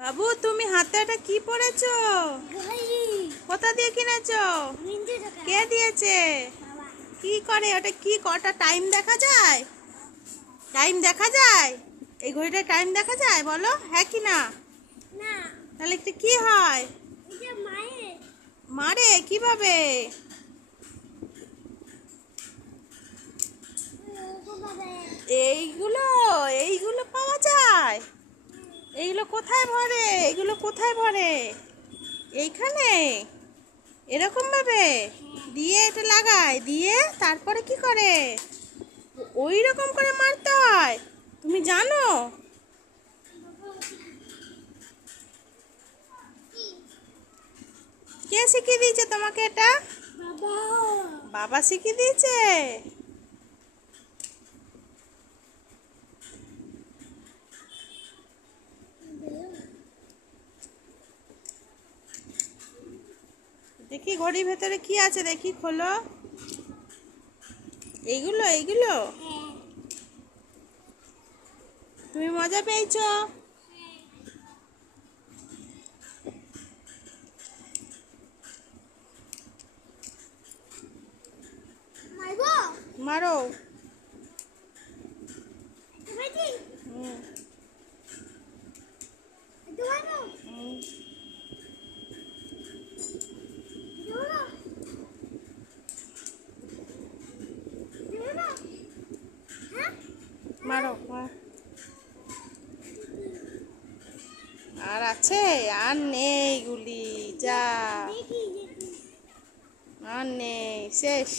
বাবু, তুমি হাতে এটা কি পরেছো? কোথা দিয়ে কিনেছো? কে দিয়েছে? কি করে ওটা? কি কটা টাইম দেখা যায়? টাইম দেখা যায়? এই ঘড়িটা টাইম দেখা যায়? বলো হ্যাঁ কি না। তাহলে এটা কি হয়? মারে কিভাবে? এইগুলো এইগুলো পাওয়া যায়? এইগুলো কোথায় ভরে? এগুলো কোথায় ভরে? এইখানে এরকম ভাবে দিয়ে এটা লাগায়, দিয়ে তারপরে কি করে? ওই রকম করে মারতে হয়? তুমি জানো? কে শিখিয়ে দিয়েছে তোমাকে এটা? বাবা শিখিয়ে দিয়েছে? দেখি ঘড়ির ভেতরে কি আছে, দেখি খোলো। এইগুলো এইগুলো তুমি মজা পেয়েছো? মারো। হুম। হুম। মারো আর আছে? আর নেই গুলি, যা আর নেই, শেষ।